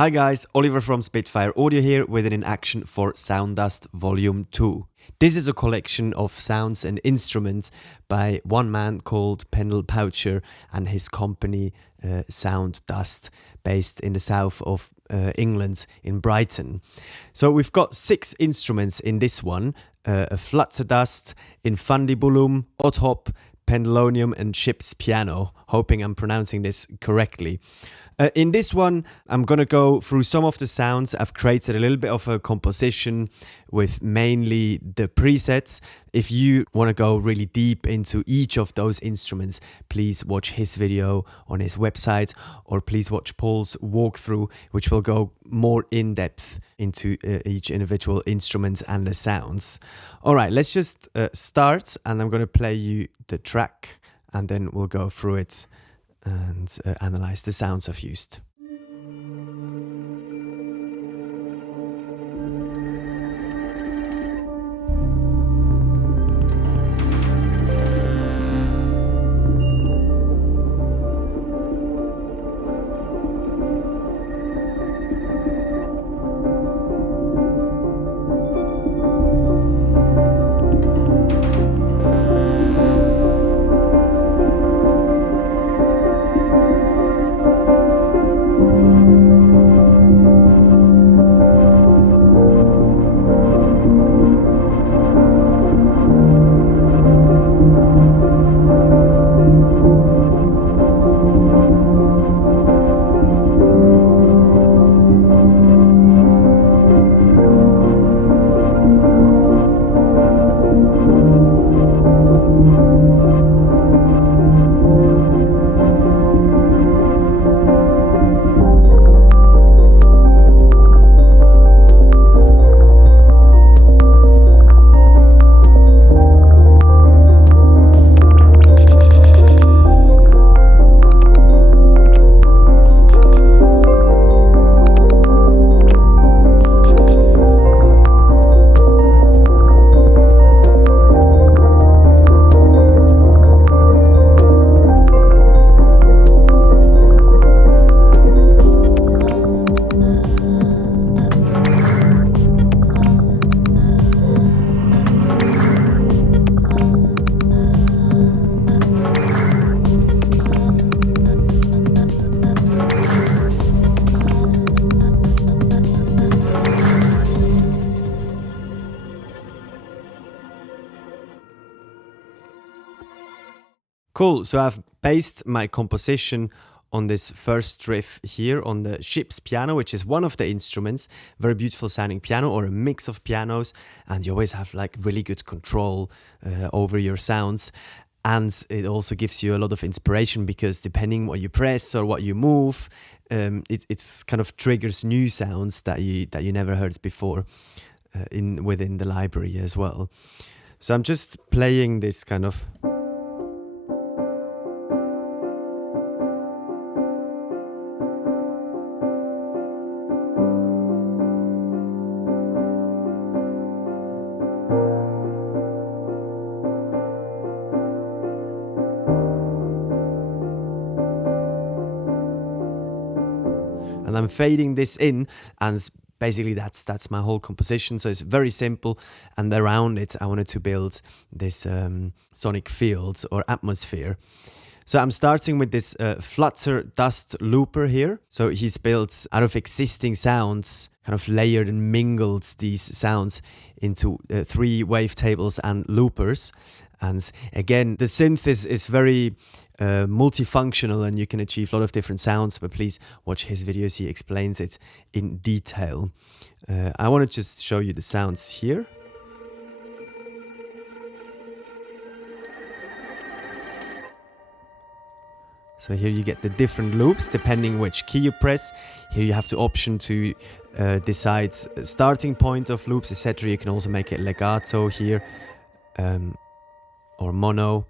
Hi guys, Oliver from Spitfire Audio here with an in action for Sound Dust Vol.2. This is a collection of sounds and instruments by one man called Penlow Neum and his company Sound Dust, based in the south of England in Brighton. So we've got 6 instruments in this one, a flutter dust, Infundibulum, odd hop, Penlow Neum and ship's piano, hoping I'm pronouncing this correctly. In this one, I'm going to go through some of the sounds. I've created a little bit of a composition with mainly the presets. If you want to go really deep into each of those instruments, please watch his video on his website, or please watch Paul's walkthrough, which will go more in depth into each individual instrument and the sounds. All right, let's just start, and I'm going to play you the track, and then we'll go through it and analyze the sounds I've used. Cool, so I've based my composition on this first riff here on the ship's piano, which is one of the instruments. Very beautiful sounding piano, or a mix of pianos, and you always have like really good control over your sounds. And it also gives you a lot of inspiration, because depending what you press or what you move, it's kind of triggers new sounds that you never heard before within the library as well. So I'm just playing this kind of. And I'm fading this in, and basically that's my whole composition. So it's very simple, and around it I wanted to build this sonic field or atmosphere. So I'm starting with this flutter dust looper here. So he's built out of existing sounds, kind of layered and mingled these sounds into 3 wavetables and loopers. And again, the synth is very multifunctional, and you can achieve a lot of different sounds, but please watch his videos, he explains it in detail. I want to just show you the sounds here. So here you get the different loops depending which key you press. Here you have the option to decide starting point of loops, etc. You can also make it legato here, or mono.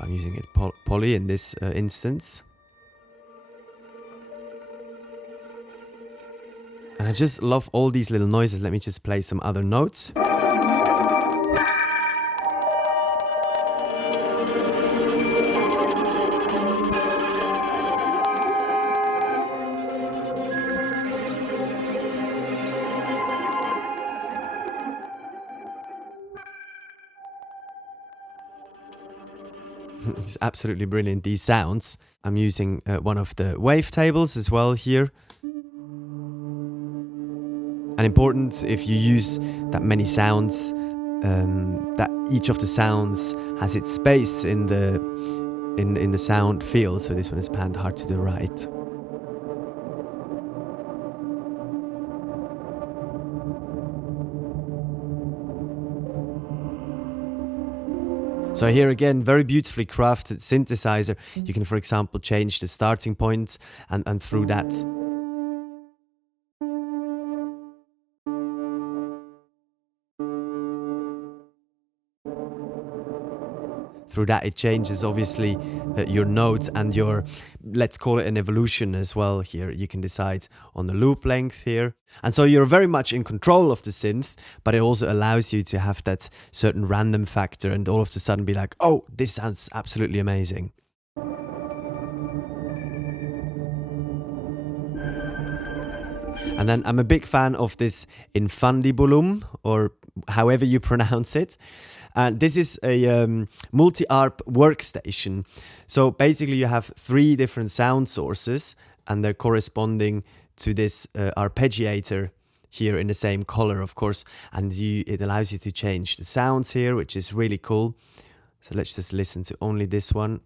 I'm using it poly in this instance. And I just love all these little noises. Let me just play some other notes. It's absolutely brilliant, these sounds. I'm using one of the wavetables as well here. And important, if you use that many sounds, that each of the sounds has its space in the sound field. So this one is panned hard to the right. So here again, very beautifully crafted synthesizer. You can, for example, change the starting point and through that it changes obviously your notes and your, let's call it an evolution as well. Here you can decide on the loop length here, and so you're very much in control of the synth, but it also allows you to have that certain random factor and all of a sudden be like, oh, this sounds absolutely amazing. And then I'm a big fan of this Infundibulum, or however you pronounce it. And this is a multi-arp workstation. So basically you have 3 different sound sources and they're corresponding to this arpeggiator here in the same color, of course. And it allows you to change the sounds here, which is really cool. So let's just listen to only this one.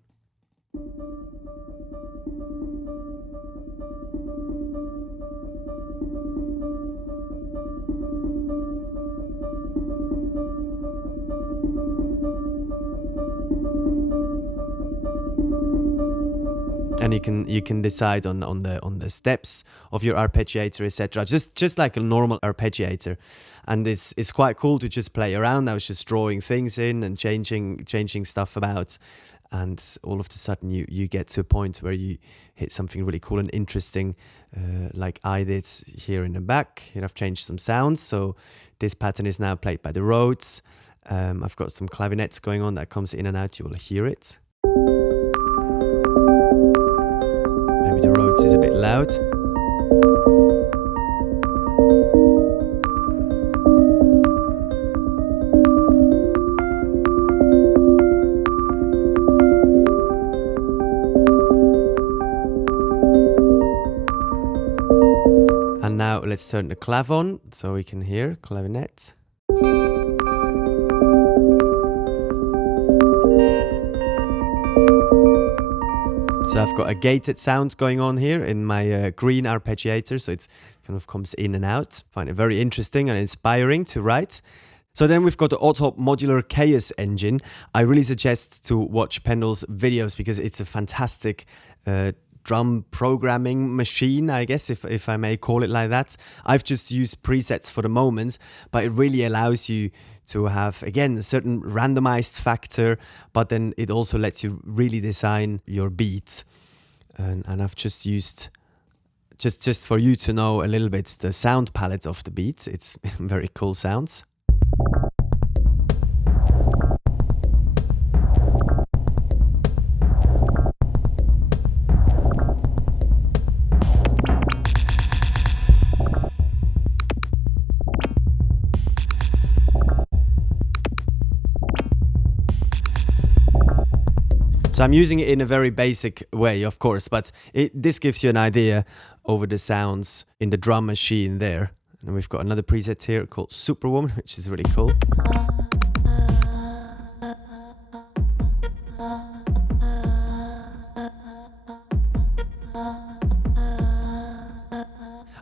And you can decide on the steps of your arpeggiator, etc. Just like a normal arpeggiator, and it's quite cool to just play around. I was just drawing things in and changing stuff about, and all of a sudden you get to a point where you hit something really cool and interesting, like I did here in the back. Here I've changed some sounds, so this pattern is now played by the Rhodes. I've got some clavinets going on that comes in and out. You will hear it. Maybe the Rhodes is a bit loud. And now let's turn the clav on so we can hear clavinet. So I've got a gated sound going on here in my green arpeggiator, so it kind of comes in and out. I find it very interesting and inspiring to write. So then we've got the auto modular Caius Engine. I really suggest to watch Penlow's videos because it's a fantastic drum programming machine, I guess, if I may call it like that. I've just used presets for the moment, but it really allows you to have, again, a certain randomized factor, but then it also lets you really design your beat. And I've just used, just for you to know a little bit, the sound palette of the beat. It's very cool sounds. So I'm using it in a very basic way, of course, but this gives you an idea over the sounds in the drum machine there. And we've got another preset here called Superwoman, which is really cool.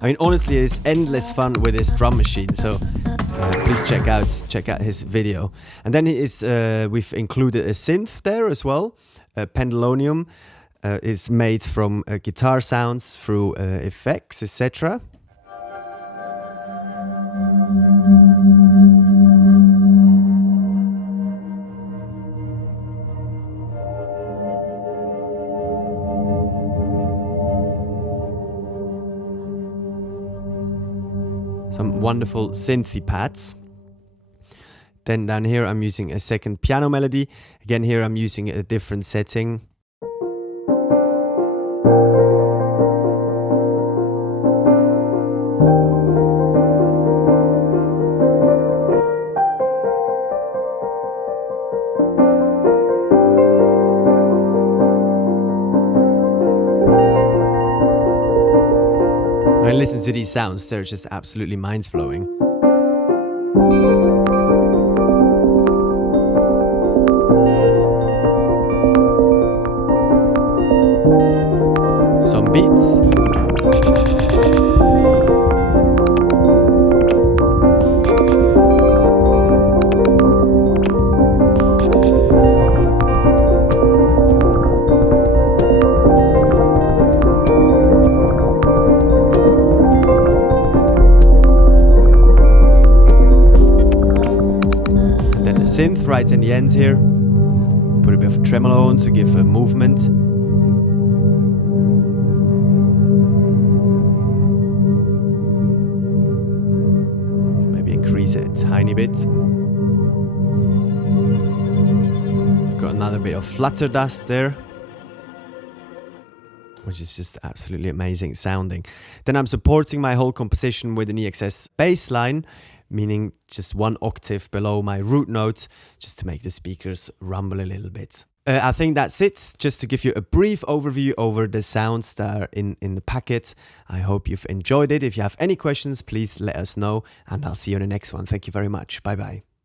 I mean, honestly, it's endless fun with this drum machine, so please check out his video. And then we've included a synth there as well. Penlow Neum is made from guitar sounds through effects, etc. Some wonderful synthy pads. Then down here I'm using a second piano melody. Again, here I'm using a different setting. listen to these sounds, they're just absolutely mind-blowing. Some beats. Synth right in the end here. Put a bit of tremolo on to give a movement. Maybe increase it a tiny bit. We've got another bit of flutter dust there, which is just absolutely amazing sounding. Then I'm supporting my whole composition with an EXS bass line, meaning just one octave below my root note, just to make the speakers rumble a little bit. I think that's it, just to give you a brief overview over the sounds that are in the packet. I hope you've enjoyed it. If you have any questions, please let us know, and I'll see you in the next one. Thank you very much. Bye bye.